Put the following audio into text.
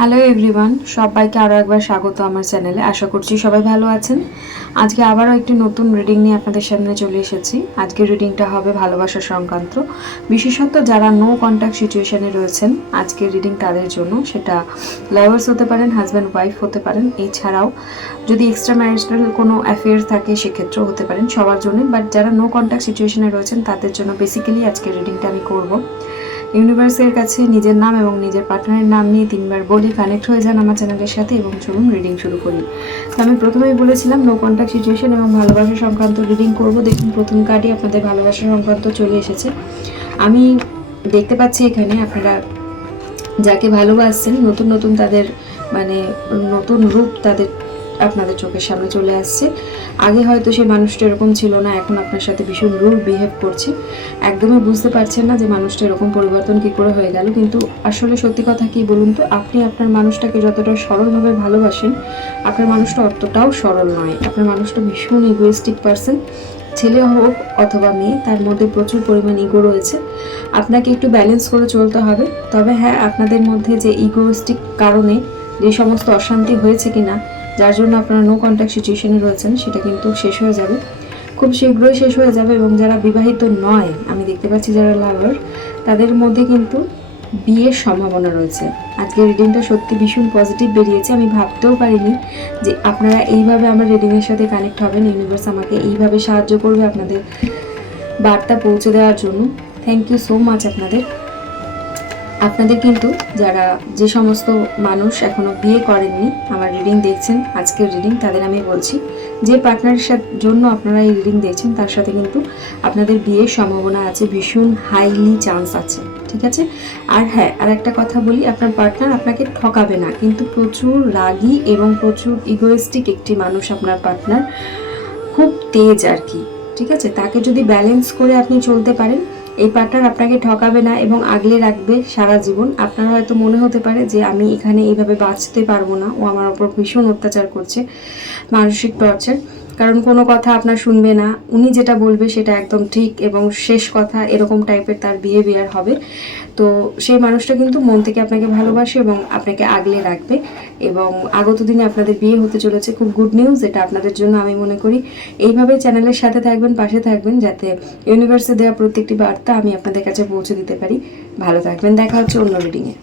Hello everyone সবাইকে আরও একবার স্বাগত আমার চ্যানেলে। আশা করছি সবাই ভালো আছেন। আজকে আবারও একটি নতুন রিডিং নিয়ে আপনাদের সামনে চলে এসেছি। আজকে রিডিংটা হবে ভালোবাসা সংক্রান্ত। বিশেষত যারা নো কন্ট্যাক্ট সিচুয়েশানে রয়েছেন আজকের রিডিং তাদের জন্য। সেটা লাভার্স হতে পারেন হাজব্যান্ড ওয়াইফ হতে পারেন। এছাড়াও যদি এক্সট্রা ম্যারিটাল কোনো অ্যাফেয়ার থাকে, সেক্ষেত্রেও হতে পারেন সবার জন্য। বাট যারা নো কন্ট্যাক্ট সিচুয়েশানে রয়েছেন, তাদের জন্য বেসিক্যালি আজকের রিডিংটা আমি করব। ইউনিভার্সের কাছে নিজের নাম এবং নিজের পার্টনারের নাম নিয়ে তিনবার বলি, কানেক্ট হয়ে যান আমার চ্যানেলের সাথে এবং চলুন রিডিং শুরু করি। তো আমি প্রথমেই বলেছিলাম নো কন্ট্যাক্ট সিচুয়েশন এবং ভালোবাসা সংক্রান্ত রিডিং করব। দেখুন, প্রথম কার্ডই আপনাদের ভালোবাসা সংক্রান্ত চলে এসেছে। আমি দেখতে পাচ্ছি এখানে আপনারা যাকে ভালোবাসছেন, নতুন নতুন তাদের মানে নতুন রূপ তাদের আপনাদের চোখের সামনে চলে আসছে। আগে হয়তো সেই মানুষটা এরকম ছিল না, এখন আপনার সাথে ভীষণ রুল বিহেভ করছে। একদমই বুঝতে পারছেন না যে মানুষটা এরকম পরিবর্তন কি করে হয়ে গেল, কিন্তু আসলে সত্যি কথা কি বলুন তো, আপনি আপনার মানুষটাকে যতটা সরলভাবে ভালোবাসেন, আপনার মানুষটা অতটাও সরল নয়। আপনার মানুষটা ভীষণ ইগোয়েস্টিক পার্সন ছেলে হোক অথবা মেয়ে, তার মধ্যে প্রচুর পরিমাণ ইগো রয়েছে। আপনাকে একটু ব্যালেন্স করে চলতে হবে। তবে হ্যাঁ আপনাদের মধ্যে যে ইগোয়েস্টিক কারণে যে সমস্ত অশান্তি হয়েছে কিনা যার জন্য আপনারা নো কন্ট্যাক্ট সিচুয়েশনে রয়েছেন, সেটা কিন্তু শেষ হয়ে যাবে। খুব শীঘ্রই শেষ হয়ে যাবে এবং যারা বিবাহিত নয়, আমি দেখতে পাচ্ছি যারা লাভার তাদের মধ্যে কিন্তু বিয়ের সম্ভাবনা রয়েছে। আজকে রিডিংটা সত্যি ভীষণ পজিটিভ বেরিয়েছে, আমি ভাবতেও পারিনি যে আপনারা এইভাবে আমার রিডিংয়ের সাথে কানেক্ট হবেন ইউনিভার্স আমাকে এইভাবে সাহায্য করবে আপনাদের বার্তা পৌঁছে দেওয়ার জন্য। থ্যাংক ইউ সো মাচ আপনাদের। আপনাদের কিন্তু যারা যে সমস্ত মানুষ এখনও বিয়ে করেননি, আমার রিডিং দেখছেন, আজকের রিডিং তাদের আমি বলছি, যে পার্টনারের সাথে, জন্য আপনারা এই রিডিং দেখছেন, তার সাথে কিন্তু আপনাদের বিয়ের সম্ভাবনা আছে, ভীষণ হাইলি চান্স আছে, ঠিক আছে? আর হ্যাঁ আর একটা কথা বলি, আপনার পার্টনার আপনাকে ঠকাবে না, কিন্তু প্রচুর রাগী এবং প্রচুর ইগোয়েস্টিক একটি মানুষ আপনার পার্টনার খুব তেজ আর কি, ঠিক আছে? তাকে যদি ব্যালেন্স করে আপনি চলতে পারেন এই পার্টনার আপনাকে ঠকাবে না এবং আগলে রাখবে সারা জীবন। আপনার হয়তো মনে হতে পারে যে আমি এখানে এইভাবে বাঁচতে পারব না। ও আমার ওপর ভীষণ অত্যাচার করছে। মানসিক টর্চার। কারণ কোনো কথা আপনার শুনবে না। উনি যেটা বলবে সেটা একদম ঠিক এবং শেষ কথা এরকম টাইপের তার বিহেভিয়ার হবে। তো সেই মানুষটা কিন্তু মন থেকে আপনাকে ভালোবাসে এবং আপনাকে আগলে রাখবে এবং আগত দিনে আপনাদের বিয়ে হতে চলেছে। খুব গুড নিউজ এটা আপনাদের জন্য আমি মনে করি। এইভাবে চ্যানেলের সাথে থাকবেন, পাশে থাকবেন যাতে ইউনিভার্সে দেওয়া প্রত্যেকটি বার্তা আমি আপনাদের কাছে পৌঁছে দিতে পারি। ভালো থাকবেন, দেখা হচ্ছে অন্য রিডিংয়ে